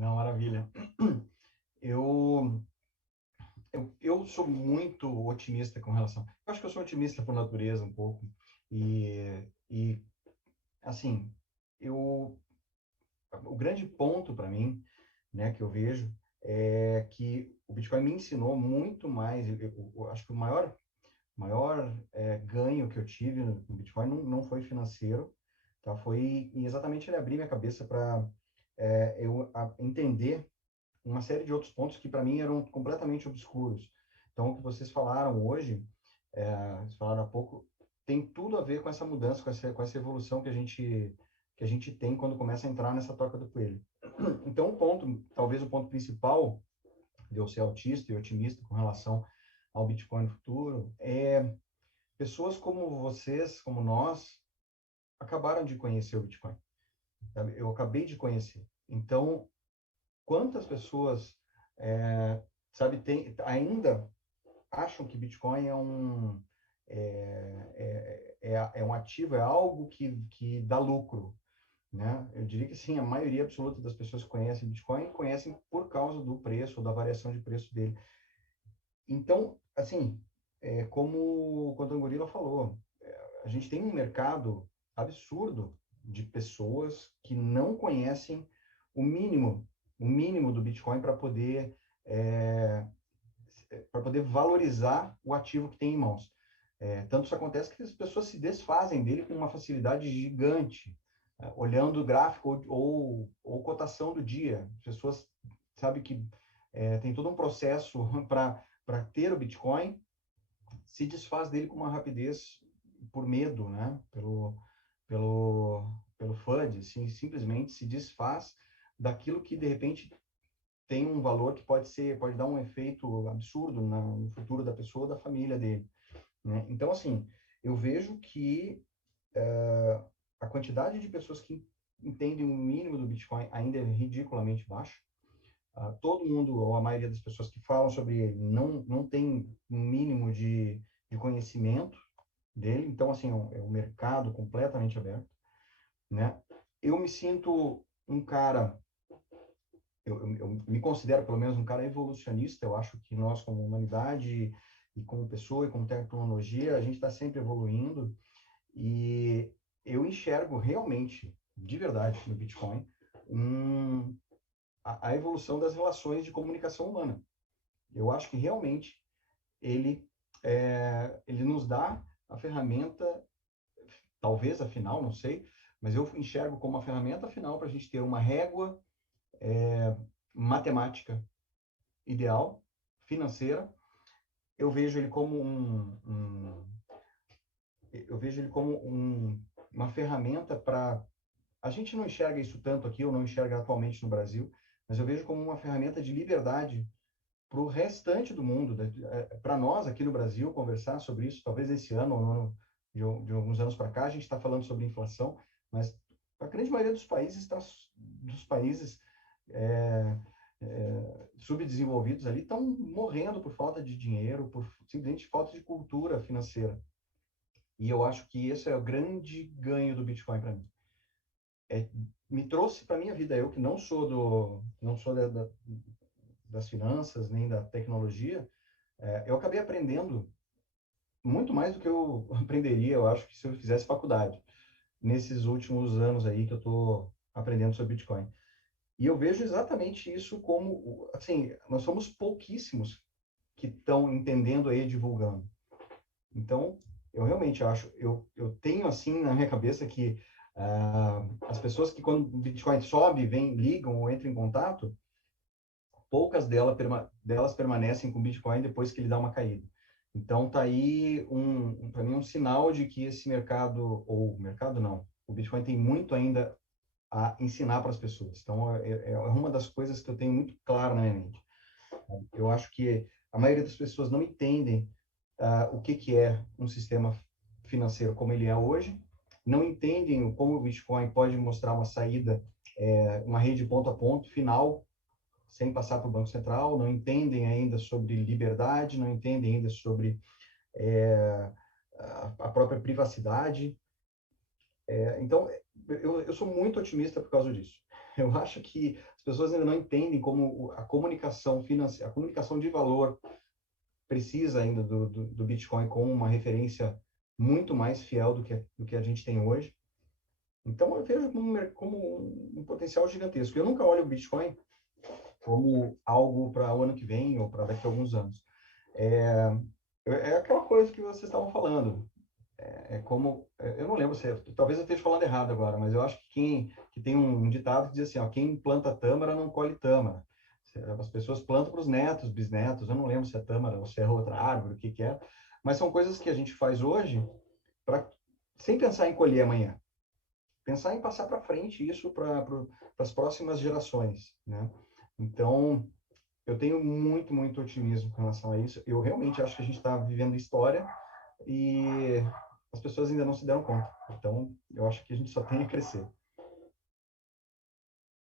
Não, maravilha. Eu, eu sou muito otimista com relação. Eu acho que eu sou otimista por natureza um pouco. E assim, eu, o grande ponto para mim, né, que eu vejo é que o Bitcoin me ensinou muito mais. Eu acho que o maior ganho que eu tive no Bitcoin não foi financeiro, tá? Foi exatamente ele abrir minha cabeça para entender uma série de outros pontos que para mim eram completamente obscuros. Então, o que vocês falaram hoje, vocês falaram há pouco, tem tudo a ver com essa mudança, com essa evolução que a gente tem quando começa a entrar nessa toca do coelho. Então, talvez o ponto principal de eu ser autista e otimista com relação ao Bitcoin no futuro é pessoas como vocês, como nós, acabaram de conhecer o Bitcoin. Sabe? Eu acabei de conhecer. Então, quantas pessoas, sabe, ainda acham que Bitcoin é um ativo, é algo que dá lucro, né? Eu diria que sim, a maioria absoluta das pessoas que conhecem Bitcoin conhecem por causa do preço, ou da variação de preço dele. Então, assim, como o Tangorila falou, a gente tem um mercado absurdo de pessoas que não conhecem o mínimo, o mínimo do Bitcoin é, para poder valorizar o ativo que tem em mãos. Tanto isso acontece que as pessoas se desfazem dele com uma facilidade gigante, olhando o gráfico ou cotação do dia. As pessoas sabem que tem todo um processo para ter o Bitcoin, se desfaz dele com uma rapidez por medo, né? Pelo FUD, assim, simplesmente se desfaz daquilo que de repente tem um valor que pode dar um efeito absurdo no futuro da pessoa, da família dele, né? Então, assim, eu vejo que a quantidade de pessoas que entendem o mínimo do Bitcoin ainda é ridiculamente baixa. Todo mundo, ou a maioria das pessoas que falam sobre ele, não tem um mínimo de conhecimento dele. Então, assim, é um mercado completamente aberto, né? Eu me sinto um cara, eu me considero pelo menos um cara evolucionista. Eu acho que nós, como humanidade e como pessoa e como tecnologia, a gente está sempre evoluindo, e eu enxergo realmente, de verdade, no Bitcoin, um, a evolução das relações de comunicação humana. Eu acho que realmente ele, ele nos dá a ferramenta, talvez a final, não sei, mas eu enxergo como uma ferramenta final para a gente ter uma régua matemática ideal, financeira. Eu vejo ele como eu vejo ele como uma ferramenta para, a gente não enxerga isso tanto aqui, ou não enxerga atualmente no Brasil, mas eu vejo como uma ferramenta de liberdade para o restante do mundo, para nós aqui no Brasil conversar sobre isso, talvez esse ano ou no ano de alguns anos para cá, a gente está falando sobre inflação, mas a grande maioria dos países é, subdesenvolvidos ali estão morrendo por falta de dinheiro, por simplesmente falta de cultura financeira. E eu acho que esse é o grande ganho do Bitcoin para mim. Me trouxe para minha vida, eu que não sou das finanças nem da tecnologia, eu acabei aprendendo muito mais do que eu aprenderia, eu acho, que se eu fizesse faculdade, nesses últimos anos aí que eu estou aprendendo sobre Bitcoin. E eu vejo exatamente isso como, assim, nós somos pouquíssimos que estão entendendo aí, divulgando. Então, eu realmente acho, eu tenho assim na minha cabeça que as pessoas que quando o Bitcoin sobe, vem, ligam ou entram em contato, poucas delas permanecem com o Bitcoin depois que ele dá uma caída. Então, tá aí para mim um sinal de que esse mercado, ou mercado não, o Bitcoin tem muito ainda a ensinar para as pessoas. Então, é uma das coisas que eu tenho muito claro na minha mente. Eu acho que a maioria das pessoas não entendem o que é um sistema financeiro como ele é hoje, não entendem como o Bitcoin pode mostrar uma saída, uma rede ponto a ponto, final, sem passar para o Banco Central, não entendem ainda sobre liberdade, não entendem ainda sobre a própria privacidade. Então, eu sou muito otimista por causa disso. Eu acho que as pessoas ainda não entendem como a comunicação financeira, a comunicação de valor precisa ainda do Bitcoin como uma referência muito mais fiel do que a gente tem hoje. Então, eu vejo como um potencial gigantesco. Eu nunca olho o Bitcoin como algo para o ano que vem ou para daqui a alguns anos. É, é aquela coisa que vocês estavam falando. Eu não lembro se talvez eu esteja falando errado agora, mas eu acho que tem um ditado que diz assim, ó, quem planta tâmara não colhe tâmara. As pessoas plantam para os netos, bisnetos, eu não lembro se é tâmara ou se é outra árvore, o que que é, mas são coisas que a gente faz hoje para sem pensar em colher amanhã, pensar em passar para frente isso para as próximas gerações, né? Então, eu tenho muito otimismo com relação a isso. Eu realmente acho que a gente está vivendo história e as pessoas ainda não se deram conta. Então, eu acho que a gente só tem a crescer.